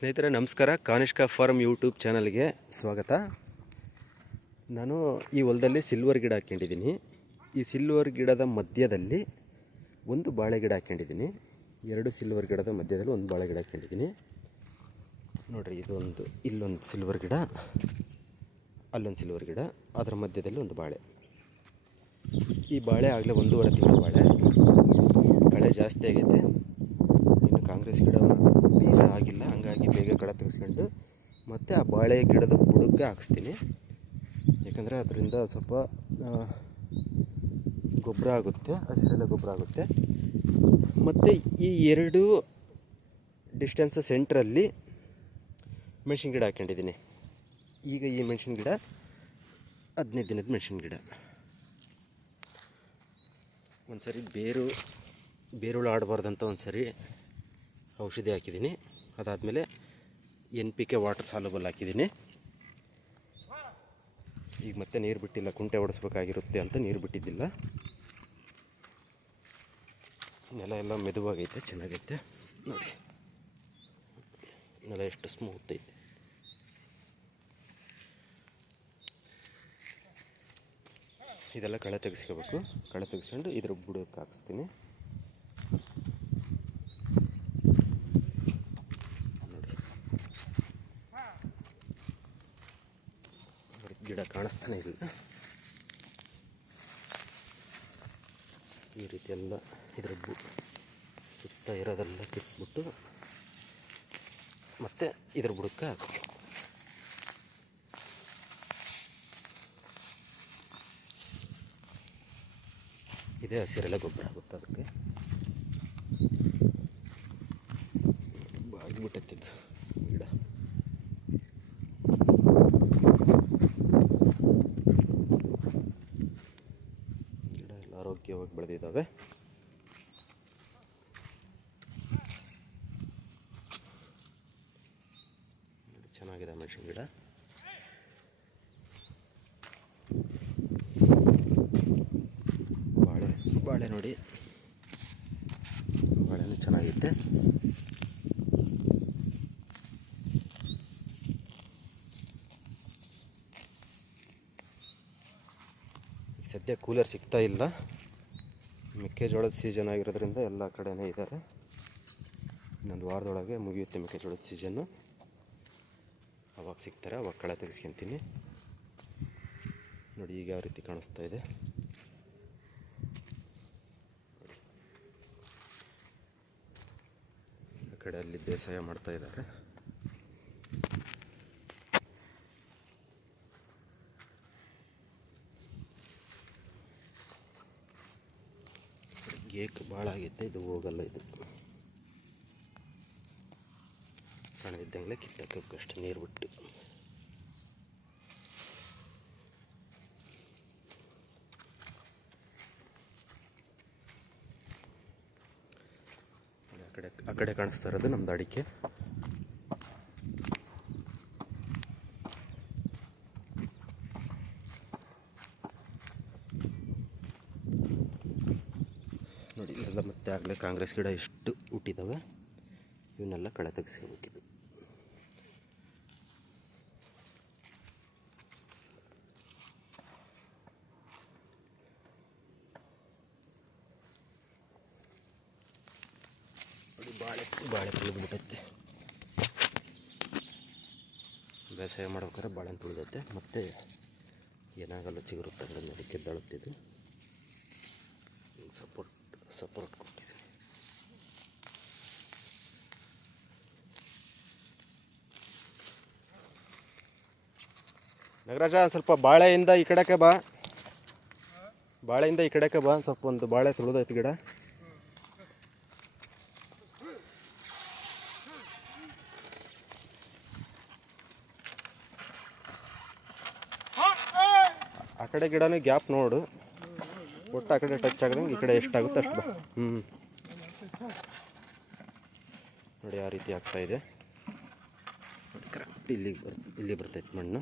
ಸ್ನೇಹಿತರೆ, ನಮಸ್ಕಾರ. Kanishka form YouTube ಚಾನಲ್ಗೆ ಸ್ವಾಗತ. ನಾನು ಈ ಹೊಲದಲ್ಲಿ ಸಿಲ್ವರ್ ಗಿಡ ಹಾಕ್ಕೊಂಡಿದ್ದೀನಿ. ಈ ಸಿಲ್ವರ್ ಗಿಡದ ಮಧ್ಯದಲ್ಲಿ ಒಂದು ಬಾಳೆ ಗಿಡ ಹಾಕ್ಕೊಂಡಿದ್ದೀನಿ. ಎರಡು ಸಿಲ್ವರ್ ಗಿಡದ ಮಧ್ಯದಲ್ಲಿ ಒಂದು ಬಾಳೆ ಗಿಡ ಹಾಕ್ಕೊಂಡಿದ್ದೀನಿ. ನೋಡಿರಿ, ಇದೊಂದು, ಇಲ್ಲೊಂದು ಸಿಲ್ವರ್ ಗಿಡ, ಅಲ್ಲೊಂದು ಸಿಲ್ವರ್ ಗಿಡ, ಅದರ ಮಧ್ಯದಲ್ಲಿ ಒಂದು ಬಾಳೆ. ಈ ಬಾಳೆ ಆಗಲೇ ಒಂದೂವರೆ ತಿಂಗಳು ಬಾಳೆ. ಕಳೆ ಜಾಸ್ತಿ ಆಗೈತೆ. ಕಾಂಗ್ರೆಸ್ ಗಿಡ ಬೀಜ ಆಗಿಲ್ಲ ಹಂಗಾಗಿ ಬೇಗ ಕಡ ತೆಗೆಸ್ಕೊಂಡು ಮತ್ತು ಆ ಬಾಳೆ ಗಿಡದ ಬುಡಕ್ಕೆ ಹಾಕಿಸ್ತೀನಿ. ಯಾಕಂದರೆ ಅದರಿಂದ ಸ್ವಲ್ಪ ಗೊಬ್ಬರ ಆಗುತ್ತೆ, ಹಸಿರೆಲ್ಲ ಗೊಬ್ಬರ ಆಗುತ್ತೆ. ಮತ್ತು ಈ ಎರಡು ಡಿಸ್ಟೆನ್ಸ್ ಸೆಂಟ್ರಲ್ಲಿ ಮೆಣಸಿನ ಗಿಡ ಹಾಕ್ಕೊಂಡಿದ್ದೀನಿ. ಈಗ ಈ ಮೆಣಸಿನ ಗಿಡ, ಹದಿನೈದು ದಿನದ ಮೆಣಸಿನ ಗಿಡ. ಒಂದು ಸರಿ ಬೇರು ಬೇರುಳು ಆಡಬಾರ್ದಂತ ಒಂದು ಸರಿ ಔಷಧಿ ಹಾಕಿದ್ದೀನಿ. ಅದಾದಮೇಲೆ N P K water soluble ಹಾಕಿದ್ದೀನಿ. ಈಗ ಮತ್ತೆ ನೀರು ಬಿಟ್ಟಿಲ್ಲ, ಕುಂಟೆ ಹೊಡೆಸ್ಬೇಕಾಗಿರುತ್ತೆ ಅಂತ ನೀರು ಬಿಟ್ಟಿದ್ದಿಲ್ಲ. ನೆಲ ಎಲ್ಲ ಮೆದುವಾಗೈತೆ, ಚೆನ್ನಾಗೈತೆ. ನೋಡಿ. ನೆಲ ಎಷ್ಟು ಸ್ಮೂತ್ ಐತೆ. ಇದೆಲ್ಲ ಕಳೆ ತೆಗೆಸ್ಕೋಬೇಕು. ಕಳೆ ತೆಗೆಸ್ಕೊಂಡು ಇದ್ರ ಬುಡಕ್ಕೆ ಹಾಕಿಸ್ತೀನಿ ನೋಡಿ ನೋಡಿ, ಗಿಡ ಕಾಣಿಸ್ತಾನೆ ಇಲ್ಲ. ಈ ರೀತಿ ಎಲ್ಲ ಇದ್ರ ಸುತ್ತ ಇರೋದೆಲ್ಲ ಕಿತ್ಬಿಟ್ಟು ಮತ್ತೆ ಇದ್ರ ಬುಡಕ್ಕೆ ಇದೇ ಹಸಿರೆಲ್ಲ ಗೊಬ್ಬರ ಆಗುತ್ತೆ ಅದಕ್ಕೆ. ಬಾಗ್ಬಿಟ್ಟತ್ತಿದ್ದು ಗಿಡ ಗಿಡ ಎಲ್ಲ ಆರೋಗ್ಯವಾಗಿ ಬೆಳೆದಿದ್ದಾವೆ. ಚೆನ್ನಾಗಿದೆ ಮೆಣಸಿನ ಗಿಡ. ಬಾಳೆ. ಬಾಳೆ ನೋಡಿ. ಬಾಳೆನೂ ಚೆನ್ನಾಗಿದೆ ಸದ್ಯ ಕೂಲರ್ ಸಿಗ್ತಾ ಇಲ್ಲ. ಮೆಕ್ಕೆಜೋಳದ ಸೀಸನ್ ಆಗಿರೋದ್ರಿಂದ ಎಲ್ಲ ಕಡೆನೇ ಇದ್ದಾರೆ. ಇನ್ನೊಂದು ವಾರದೊಳಗೆ ಮುಗಿಯುತ್ತೆ ಮೆಕ್ಕೆಜೋಳದ ಸೀಸನ್ನು ಅವಾಗ ಸಿಗ್ತಾರೆ, ಅವಾಗ ಕಳೆ ತೆಗೆಸ್ಕೊಂತೀನಿ. ನೋಡಿ ಈಗ ಯಾವ ರೀತಿ ಕಾಣಿಸ್ತಾ ಇದೆ. ಆ ಕಡೆ ಅಲ್ಲಿ ಬೇಸಾಯ ಮಾಡ್ತಾ ಇದ್ದಾರೆ. ಗೇಕ್ ಭಾಳ ಆಗೈತೆ, ಇದು ಹೋಗಲ್ಲ ಇದು. ಸಣ್ಣದಿದ್ದಂಗೆ ಕಿತ್ತಾಕಷ್ಟು ನೀರು ಬಿಟ್ಟು. ಆ ಕಡೆ ಆ ಕಡೆ ಕಾಣಿಸ್ತಾ ಇರೋದು ನಮ್ದು ಅಡಿಕೆ. ಮತ್ತೆ ಆಗಲೇ ಕಾಂಗ್ರೆಸ್ ಗಿಡ ಎಷ್ಟು ಹುಟ್ಟಿದಾವೆ, ಇವನ್ನೆಲ್ಲ ಕಳೆ ತೆಗೆಸ್ಕೋಬೇಕಿದು ನೋಡಿ ಬಾಳೆ ಬಾಳೆ ತುಳಿದ್ಬಿಟ್ಟೈತೆ. ಬೇಸಾಯ ಮಾಡ್ಬೇಕಾದ್ರೆ ಬಾಳೆ ತುಳಿದೈತೆ, ಮತ್ತೆ ಏನಾಗಲ್ಲ ಚಿಗುರುತ್ತೆ ಅಂದರೆ ಅದಕ್ಕೆ ಕೆದ್ದಳುತ್ತಿದ್ದು ಸಪೋರ್ಟ್ ಸಪೋರ್ಟ್ ಕೊಟ್ಟಿದ್ದೀನಿ ನಗರಾಜ ಸ್ವಲ್ಪ ಬಾಳೆಯಿಂದ ಈ ಕಡೆಗೆ ಬಾ. ಬಾಳೆಯಿಂದ ಈ ಕಡೆಗೆ ಬಾ. ಸ್ವಲ್ಪ ಒಂದು ಬಾಳೆ ತುಳಿದೈತೆ ಗಿಡ. ಆ ಕಡೆ ಗಿಡನೂ ಗ್ಯಾಪ್ ನೋಡು. ಒಟ್ಟು ಆ ಕಡೆ ಟಚ್ ಆಗದಂಗೆ ಈ ಕಡೆ ಎಷ್ಟಾಗುತ್ತೆ ಅಷ್ಟು ಬಾ. ಹ್ಞೂ ನೋಡಿ ಆ ರೀತಿ ಆಗ್ತಾಯಿದೆ ಕರೆಕ್ಟ್ ಇಲ್ಲಿಗೆ ಬರ್ ಇಲ್ಲಿ ಬರ್ತೈತೆ ಮಣ್ಣು.